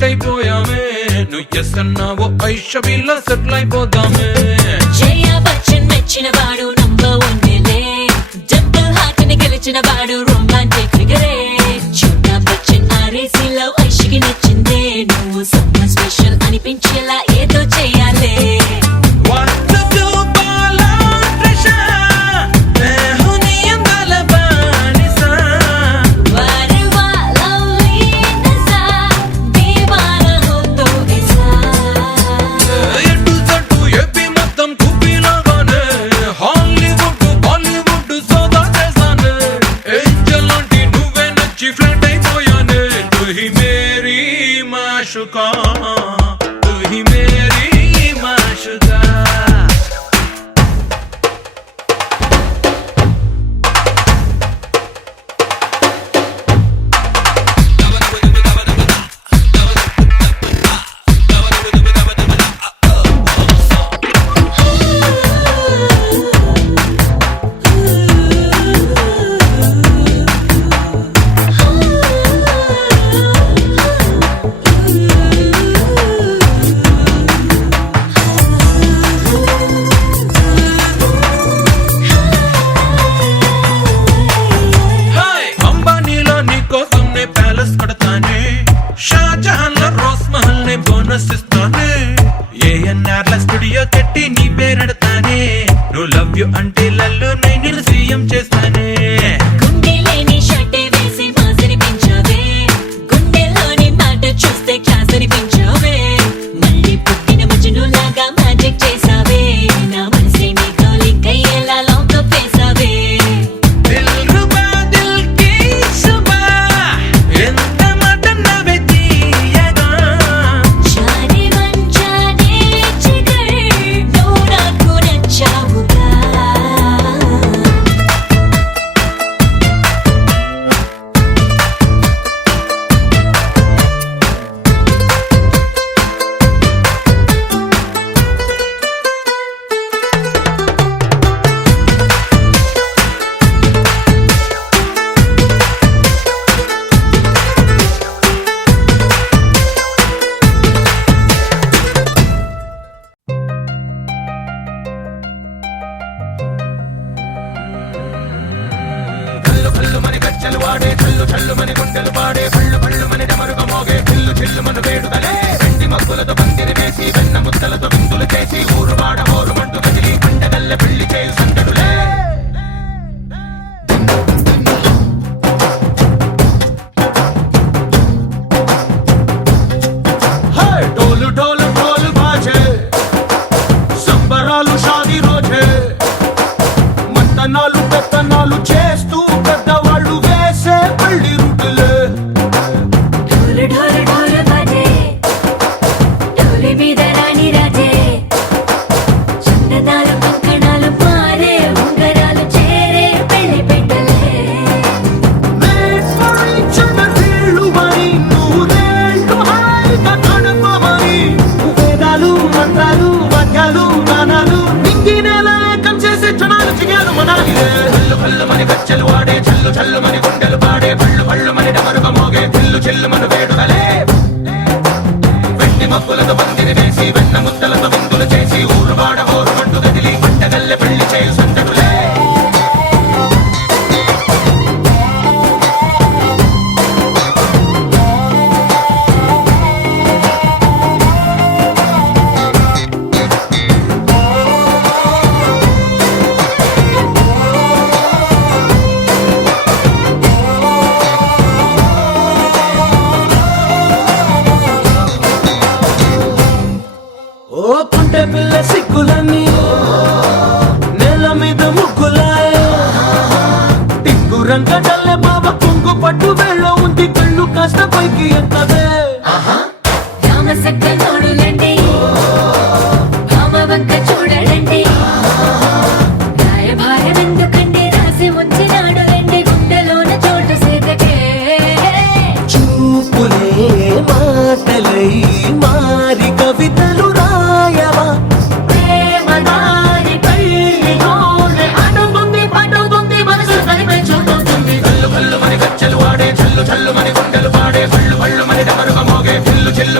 Set అయిపోయామే నువ్వు చేస్తున్నావో ఐషబీలో settle అయిపోదామే జయ బచ్చన్ మెచ్చిన వాడు నంబర్ 1 డబుల్ హార్ట్ ని గెలిచిన వాడు రొమాంటిక్ ఫిగరే చోటా బచ్చన్ ఆర్ఏసీలో ఐషకి నచ్చిందే నువ్వు సమ్మర్ స్పెషల్ అనిపించేలా ఏదో చేయాలి तू ही मेरी माशुका స్టూడియో కట్టి నీ పేరెడతానే నువ్వు లవ్ యు అంటే లల్లు నేను సీఎం చేస్తానే గుండెలేని షర్టే వేసి మాసరి పెంచావే గుండెలోని మాట చూస్తే క్లాసరి పెంచావే మళ్ళీ పుట్టిన మజను లాగా మ్యాజిక్ చేసావే నా మనసే నీతో లింక్ అయ్యేలా లాకప్ వేసావే చల్లు చల్లు మని గుండెలు పాడే పళ్ళు పళ్ళు మని డమరుగ మోగే చిల్లు చిల్లు మన వేడుదలే వెండి మగ్గులతో పందిరి వేసి వెన్న ముద్దలతో విందులు చేసి ఊరు వాడ హోరు మంటూ కదిలి పండగల్లె పెళ్లి చేయు సందడులే డోలు డోలు డోలు బాజే సంబరాలు షాదీ రోజే మంతనాలు పెత్తనాలు చేస్తూ పెద్దవాళ్ళు వేసే పల్లి రుటులే ఢోలు ఢోలు ఢోలు బాజే ఢోలి మీద రాణి రాజే చందనాలు కంకణాలు మారే ఉంగరాలు చేరే పెళ్లి పెట్టలే వీళ్ళు మరి నూరేళ్ళు హాయిగా గడపమని వేదాలు మంత్రాలు వాక్యాలు గానాలు నింగినేలా ఏకం చేసే క్షణాలు చిగాలు మనాలి హల్లు హల్లు మని గజ్జలు వాడే చల్లు చల్లు మని గుండెలు పాడే పళ్ళు పళ్ళు మని డమరుగ మోగే చిల్లు చిల్లు మన వేడుదలే వెండి మగ్గులతో పందిరి వేసి వెన్న ముద్దలతో విందులు చేసి ఊరు వాడ హోరు మంటూ కదిలి పంటగల్లె పెళ్లి చేయు సందడులే ఓ పుంటె పిల్ల సిక్కులన్నీ నేల మీద ముగ్గులాయ టింగు రంగడల్లె బాబ కుంగు పట్టు వెళ్ళ ఉంది కళ్ళు కాస్త పైకి ఎక్కదే రామసక్క నోడులండి భామవంక చూడలండి రాయభారం ఎందుకండి రాసి ఉంచినాడు రండి గుండెలోన చోటు సేతకే చూపులే మాటలై మారి కవితలు రాయవా ప్రేమదారి పెళ్లిలోనే అడుగుంది పట్టుకుంది మనసు కలిపే చూస్తుంది కళ్ళు కళ్ళు మని గజ్జలు వాడే చల్లు చల్లు మని గుండెలు పాడే పళ్ళు పళ్ళు మని డమరుగ మోగే చిల్లు చిల్లు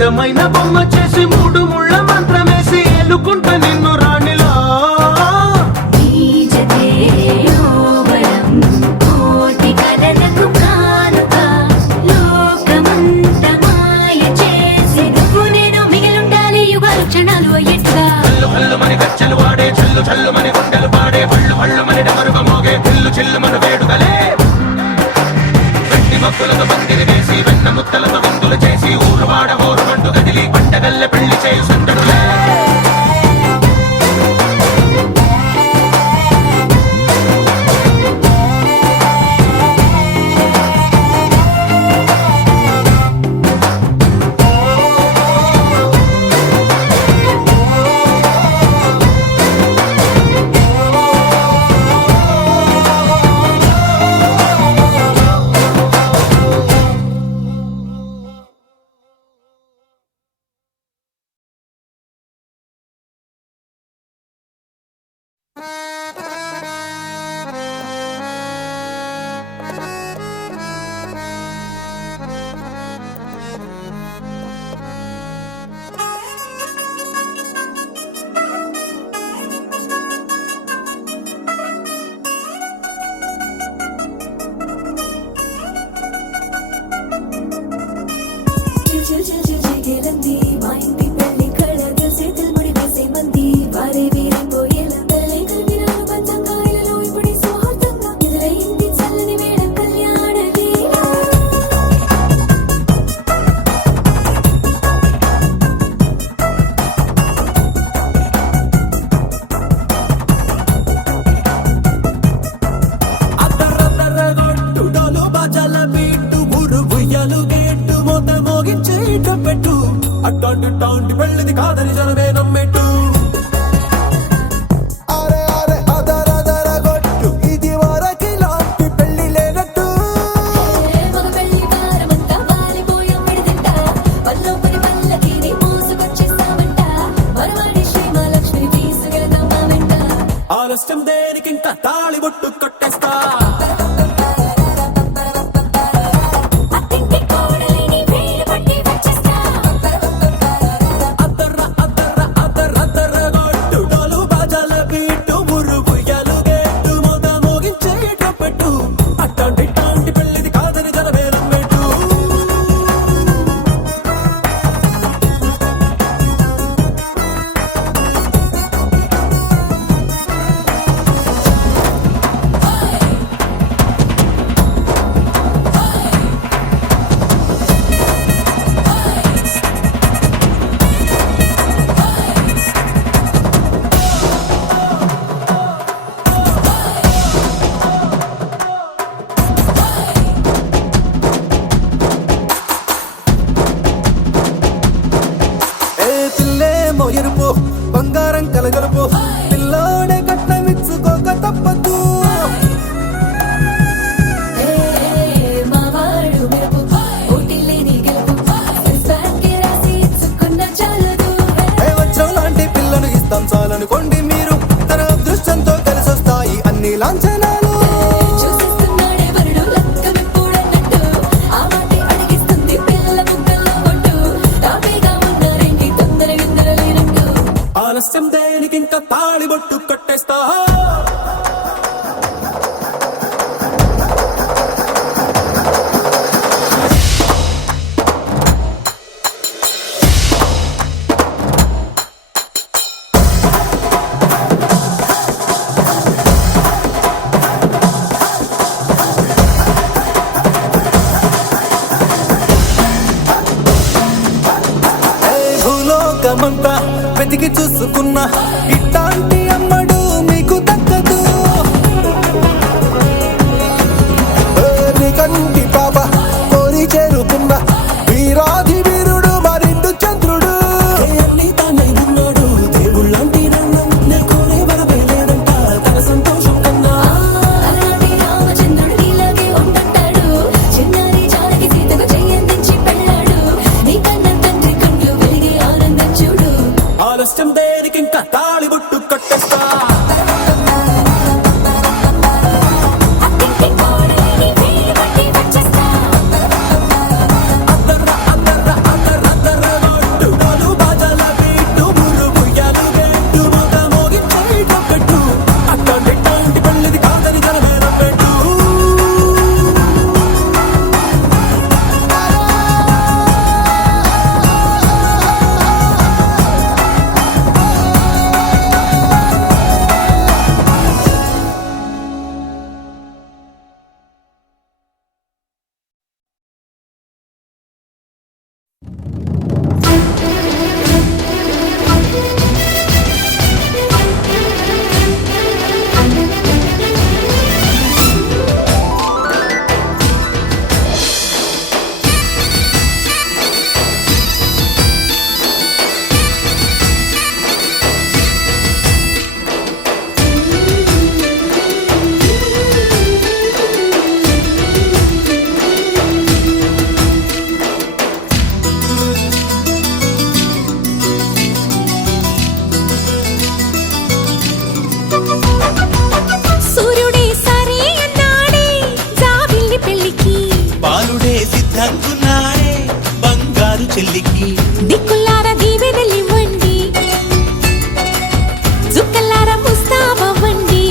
అందమైన బొమ్మ చేసి మూడు ముళ్ళ మంత్రమేసి ఎలుకుంట నిన్ను రాణిలా కోటి కలలకు కానుక లోకమంత మాయ చేసి నువ్వు నేను మిగిలుండాలి యుగాలు క్షణాలు అయ్యేట్టుగా కళ్ళు కళ్ళు మని గచ్చలు వాడే చల్లు చల్లు మని గుండెలు పాడే పళ్ళు పళ్ళు మని డమరుగ మోగే పిల్లు చిల్లు మన వేడుకలే వెండి మక్కులతో పందిరి వేసి వెన్న ముత్తలతో విందులు చేసి ఊరు వాడ ఊరు మంటు కదిలి పంటగల్లె పెళ్లి చేయు సందడులే మా ఇంటి పెళ్లి కళ చేతులు ముడి వేసే మంది వారే వీరైపోయేలా తల్లి కలిపినారు పంచంగాయలలో ఇప్పుడు సౌహార్దంగా ఎదురైంది చల్లని వేళ కళ్యాణ లీల అద్దరద్దరగొట్టు డోలు బాజాల బీటు ఊరు ఉయ్యాలు గేట్టు మోత మోగించే పెట్టు అట్టాంటి టాంటి పెళ్ళిది కాదని జనమే నమ్మెట్టు అరే అరే అదరదరగొట్టు ఇది వరకి లాంటి పెళ్లి లేనట్టు మగ పెళ్లి వారమంతా వాలిపోయాం విడిదింట పల్లోపరి పల్లకిని మోసుకొచ్చేస్తామంట మరవాడి శ్రీమహాలక్ష్మిని తీసుకెళ్తాం మా వెంట ఆలస్యం దేనికి ఇంకా తాళి బొట్టు కొట్టేస్తా అత్తింటి కోడలిని వేలు పట్టి వచ్చేస్తా అద్దర్ర అద్దర్ర అద్దరద్దరగొట్టు డోలు బాజాల బీటు ఊరు ఉయ్యాలు గేట్టు మోత మోగించే పెట్టు అట్టాంటి టాంటి పెళ్ళిది కాదని జనమే నమ్మెట్టు ఏ పిల్లేమో ఎరుపు బంగారం కలగలుపు పిల్లోడే కట్నమిచ్చుకోక తప్పదు మా వాడు మెరుపు ఓటిల్లేని గెలుపు బ్యాంకే రాసి ఇచ్చుకున్న చాలదు ఏ వచ్చం లాంటి పిల్లను ఇస్తాం చాలనుకోండి మీరు తన అదృష్టంతో కలిసొస్తాయి అన్ని లాంఛనాలు చూసిస్తున్నాడే వరుడు లక్కమిప్పుడన్నట్టు ఆ మాటే అడిగిస్తుంది పిల్ల ముక్కల్లో కొట్టు తాపీగా ఉన్నారేంటి తొందర విందర లేనట్టు ఆలస్యం దేనికి ఇంకా తాళి బొట్టు కొట్టేస్తా భూలోకమంతా వెతికి చూసుకున్నా ఇట్లాంటి అమ్మడు మీకు దక్కదు కంటి పాప కోరి చేరుకున్న వీరాధి వీరుడు మరిండు చంద్రుడు అన్ని తానై ఉన్నాడు దేవుళ్ళంటి నన్ను నే కోరే వరమే లేదంట తన సంతోషం కన్నా అలాంటి రామచంద్రుడు ఇలాగే ఉంటుంటాడు చిన్నారి జానకి సీతకు చెయ్యందించి పెళ్ళాడు నీ కన్న తండ్రి కండ్లు వెలిగి ఆనందం చూడు ఆలస్యం దేనికి ఇంకా తాళి బొట్టు కొట్టేస్తా అత్తింటి కోడలిని వేలు పట్టి వచ్చేస్తా సిద్ధంగున్నాడే బంగారు చెల్లికి దిక్కులారా దీవెనలివ్వండి చుక్కలారా ముస్తాబవ్వండి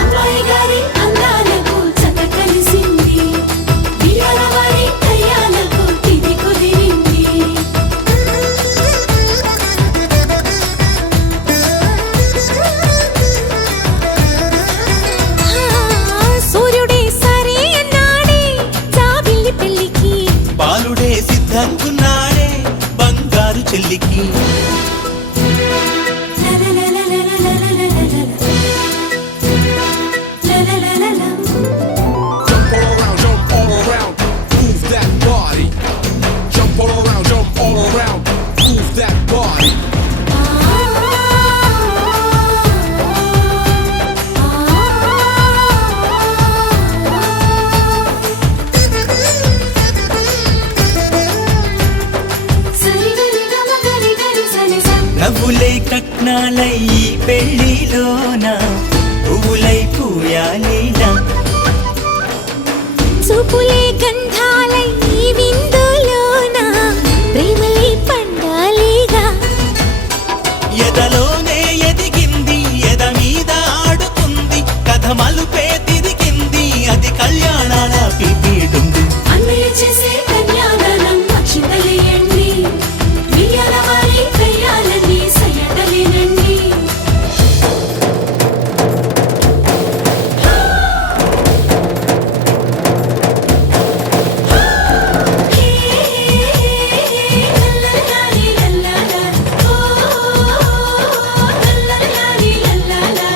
అమ్మాయి గారి అందాలకు చక్క కలిసింది బియ్యాల వారి కయ్యాలకు తిది కుదిరింది సూర్యుడే సరే అన్నాడే జాబిల్లి పెళ్లికి బాలుడే సిద్ధంగున్నాడే బంగారు చెల్లికి Jump all around, move that body. Jump all around, move that body. నవ్వులై కట్నాలై ఈ పెళ్లిలోన పువ్వులై పూయాలిలా చూపులే గంధాలై ఈ విందులోన ప్రేమలే పండాలిగా ఎదలోనే ఎదిగింది ఎద మీద ఆడుతుంది కథ మలుపే తిరిగింది అది కళ్యాణాల పిపీడుంది అన్నయ్య చేసే కన్యాదానం అక్షింతలేయండి బియ్యాల వారి కయ్యాలని సయ్యటలేనండి లల్లలాలి లల్లలా ఓ లల్లలాలి లల్లలా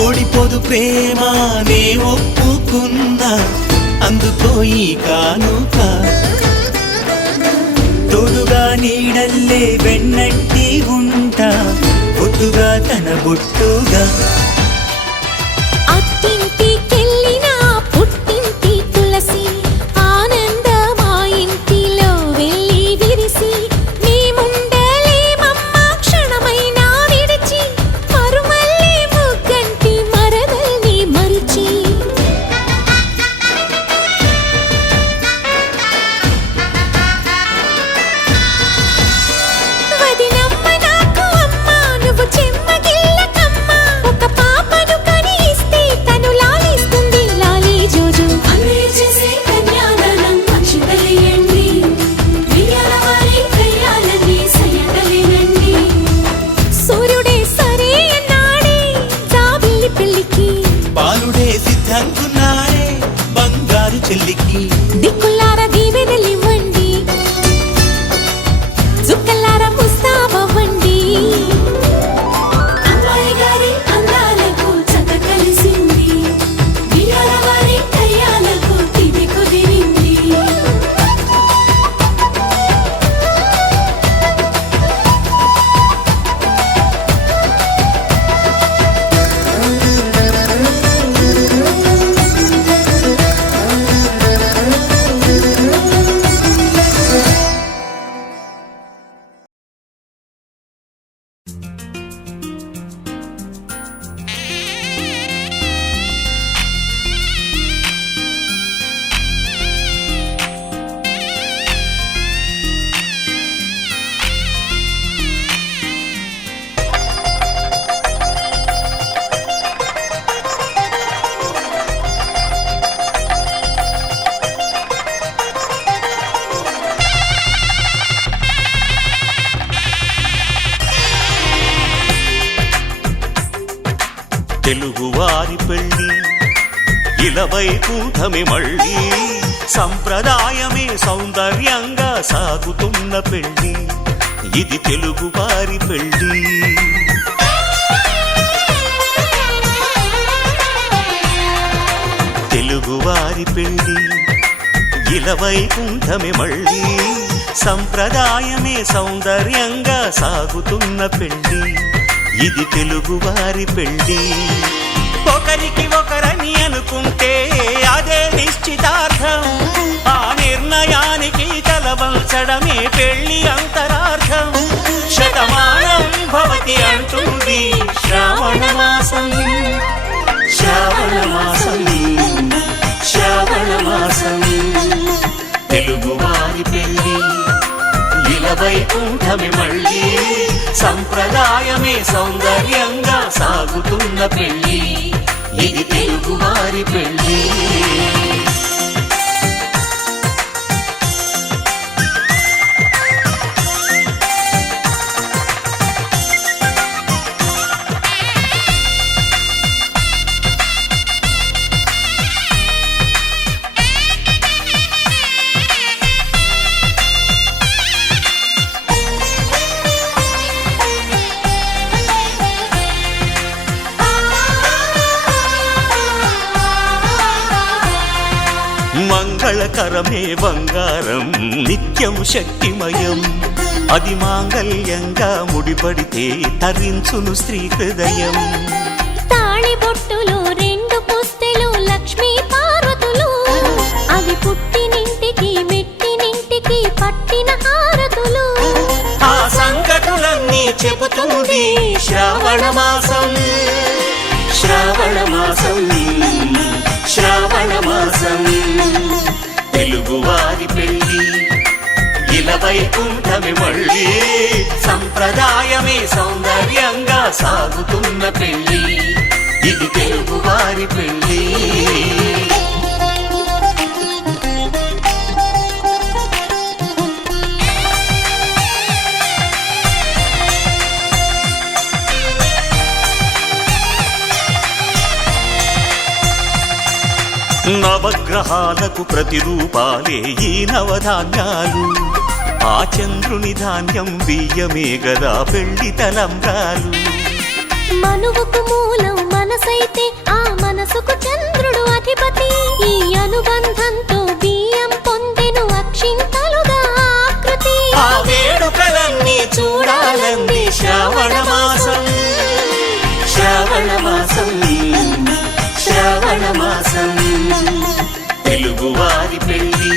ఓడిపోదు ప్రేమ నే ఒప్పుకున్నా అందుకో ఈ కానుక తోడుగా నీడల్లే వెన్నంటి ఉంటా బొట్టుగా తన బొట్టుగా అత్తింటికెళ్ళిన పుట్టింటి తులసి ఆనందమా ఇంటిలో వెళ్ళి విరిసి మేముండలేమమ్మా క్షణమైనా విడిచి మరుమల్లే ముగ్గంటి మరదల్ని మరిచి వదినమ్మ నాకు అమ్మ నువ్వు చెమ్మగిల్లకమ్మ ఒక పాపను కని ఇస్తే తను లాలిస్తుంది లాలి జోజు అన్నయ్య చేసే కన్యాదానం అక్షింతలేయండి బియ్యాల వారి కయ్యాలని సయ్యటలేనండి సూర్యుడే సరే అన్నాడే జాబిల్లి పెళ్లికి బాలుడే సిద్ధంగున్నాడే బంగారు చెల్లికి దిక్కులారా దీవెనలివ్వండి చుక్కలారా ముస్తాబవ్వండి అమ్మాయి గారి అందాలకు చక్క కలిసింది బియ్యాల వారి కయ్యాలకు తిది కుదిరింది తెలుగువారి పెళ్ళి ఇలవై కూటమి మళ్ళీ సంప్రదాయమే సౌందర్యంగా సాగుతున్న పెళ్ళి ఇది తెలుగువారి పెళ్ళి తెలుగువారి పెళ్ళి ఇలవై కూటమి మళ్ళీ సంప్రదాయమే సౌందర్యంగా సాగుతున్న పెళ్లి ఇది తెలుగువారి పెళ్లి ఒకరికి ఒకరని అనుకుంటే అదే నిశ్చితార్థం ఆ నిర్ణయానికి తలవంచడమే పెళ్లి అంతరార్థం శతమానం భవతి అంటుంది శ్రావణ మాసం శ్రావణ మాసం శ్రావణ మాసం తెలుగువారి పెళ్లి ఇలవైకుంఠమి మళ్ళీ సంప్రదాయమే సౌందర్యంగా సాగుతున్న పెళ్లి ఇది తెలుగువారి పెళ్లి మంగళకరమే బంగారం నిత్యం శక్తిమయం అది మాంగళ్యంగా ముడిపడితే తరించును స్త్రీ హృదయం తాళి బొట్టులు రెండు పుస్తెలు లక్ష్మీ పార్వతులు అవి పుట్టినింటికి మెట్టినింటికి పట్టిన హారతులు ఆ సంగతులన్నీ చెబుతుంది శ్రావణ మాసం శ్రావణ మాసం శ్రావణ మాసం తెలుగువారి పెళ్లి ఇలవైకుంఠమి మళ్ళీ సంప్రదాయమే సౌందర్యంగా సాగుతున్న పెళ్లి ఇది తెలుగువారి పెళ్లి నవగ్రహాలకు ప్రతిరూపాలే ఈ నవధాన్యాలు ఆ చంద్రుని ధాన్యం బియ్యమే గదా పెళ్లి తలంబ్రాలు మనువుకు మూలం మనసైతే ఆ మనసుకు చంద్రుడు అధిపతి ఈ అనుబంధంతో బియ్యం పొందెను అక్షింతలుగా ఆకృతి ఆ వేడుకలన్నీ చూడాలంది శ్రావణ మాసం శ్రావణ మాసం శ్రావణ మాసం తెలుగువారి పెళ్లి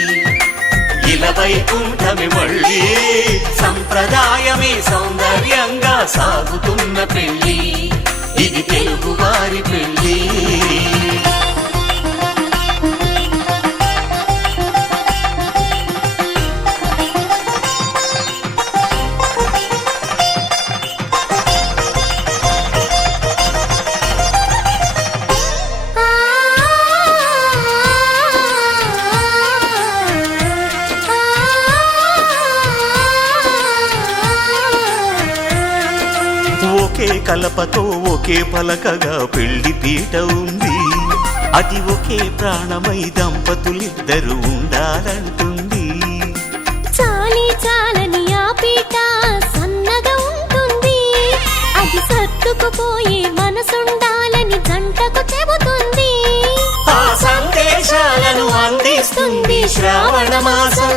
ఇలవైకుంఠమి మళ్ళీ సంప్రదాయమే సౌందర్యంగా సాగుతున్న పెళ్లి ఇది తెలుగువారి పెళ్లి ఒకే కలపతో ఒకే పలకగా పెళ్లి పీట ఉంది అది ఒకే ప్రాణమై దంపతులిద్దరు ఉండాలంటుంది చాలి చాలని ఆ పీట సన్నగా ఉంటుంది అది సర్దుకుపోయే మనసుండాలని జంటకు చెబుతుంది ఆ సందేశాలను అందిస్తుంది శ్రావణ మాసం